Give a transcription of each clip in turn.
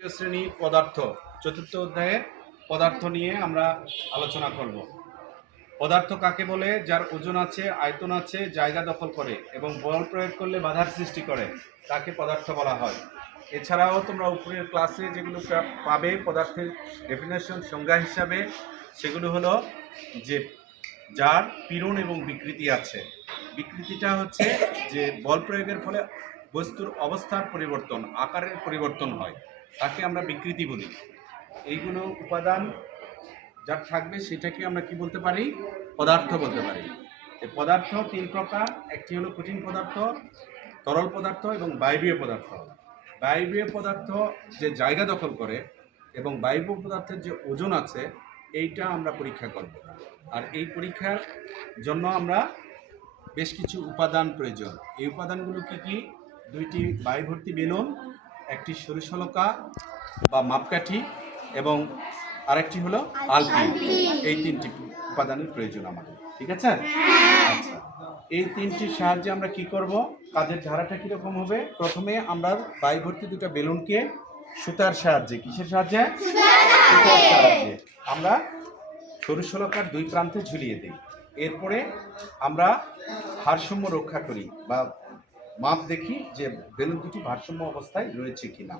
শ্রেণি পদার্থ, চতুর্থ অধ্যায়ে পদার্থ নিয়ে আমরা আলোচনা করব। পদার্থ কাকে বলে, যার ওজন আছে, আয়তন আছে, জায়গা দখল করে এবং বল প্রয়োগ করলে বাধার সৃষ্টি করে, তাকে পদার্থ বলা হয়। এছাড়াও তোমরা উপরের ক্লাসে যেগুলো পাবে, পদার্থের ডেফিনেশন সংজ্ঞা হিসাবে, সেগুলো হলো যে যার পীড়ন এবং বিকৃতি আছে। বিকৃতিটা হচ্ছে যে বল প্রয়োগের ফলে বস্তুর অবস্থার পরিবর্তন, আকারের পরিবর্তন হয়। তাকে আমরা বিকৃতি বলি। এইগুলো উপাদান যার থাকবে সেটাকে আমরা কি বলতে পারি? পদার্থ বলতে পারি। এই পদার্থ তিন প্রকার, একটি হলো কঠিন পদার্থ, তরল পদার্থ এবং বায়বীয় পদার্থ। বায়বীয় পদার্থ যে জায়গা দখল করে এবং বায়বীয় পদার্থের যে ওজন আছে, এইটা আমরা পরীক্ষা করব। আর এই পরীক্ষার জন্য আমরা বেশ কিছু উপাদান প্রয়োজন। এই উপাদানগুলো কি কি? দুইটি বায়ুভর্তি বেলুন একটি সরিষলকা বা মাপকাঠি এবং আরেকটি হলো আলপিন এই তিনটি উপাদানের প্রয়োজন আমাদের ঠিক আছে? আচ্ছা এই তিনটির সাহায্যে আমরা কি করব? কাজের ধারাটা কীরকম হবে? প্রথমে আমরা বায়ুভর্তি দুটো বেলুনকে সুতার সাহায্যে কিসের সাহায্যে? সুতার সাহায্যে। আমরা সরুশলকার দুই প্রান্তে ঝুলিয়ে দিই। এরপরে আমরা ভারসাম্য রক্ষা করি বা মাপ দেখি যে বেলুন দুটি ভারসাম্য অবস্থায় রয়েছে কিনা।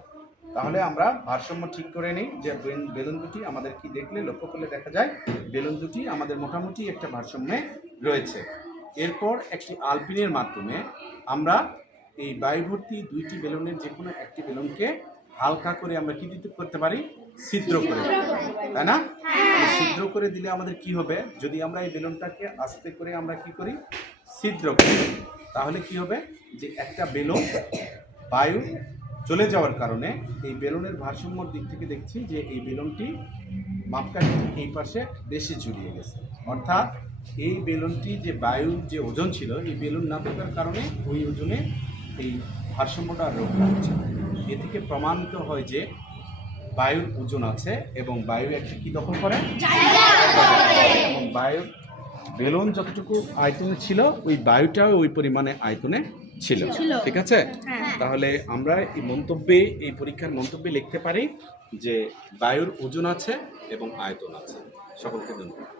তাহলে আমরা ভারসাম্য ঠিক করে নিই যে বেলুন- দুটি আমাদের কি দেখলে? লক্ষ্য করলে দেখা যায় বেলুন দুটি আমাদের মোটামুটি একটা ভারসাম্যে রয়েছে। এরপর একটি আলপিনের মাধ্যমে আমরা এই বায়ুভর্তি দুইটি বেলুনের যে কোনো একটি বেলুনকে হালকা করে আমরা কি দিতে করতে পারি? ছিদ্র করে দিতে তাই না? এই ছিদ্র করে দিলে আমাদের কি হবে? যদি আমরা এই বেলুনটাকে আস্তে করে আমরা কি করি? ছিদ্র করি তাহলে কি হবে? যে একটা বেলুন বায়ু চলে যাওয়ার কারণে এই বেলুনের ভারসাম্যর দিক থেকে দেখছি যে এই বেলুনটি মাপকাঠি এই পাশে বেশি ঝুলিয়ে গেছে। অর্থাৎ এই বেলুনটি যে বায়ুর যে ওজন ছিল এই বেলুন না থাকার কারণে ওই ওজনে এই ভারসাম্যটা রক্ষা হচ্ছে এ থেকে প্রমাণিত হয় যে বায়ুর ওজন আছে এবং বায়ু একটা কী দখল করে। এবং বায়ুর বেলুন যতটুকু আয়তনে ছিল ওই বায়ুটাও ওই পরিমাণে আয়তনে ছিল। ঠিক আছে? তাহলে আমরা এই মন্তব্যে এই পরীক্ষার মন্তব্যে লিখতে পারি যে বায়ুর ওজন আছে এবং আয়তন আছে। সকলকে ধন্যবাদ।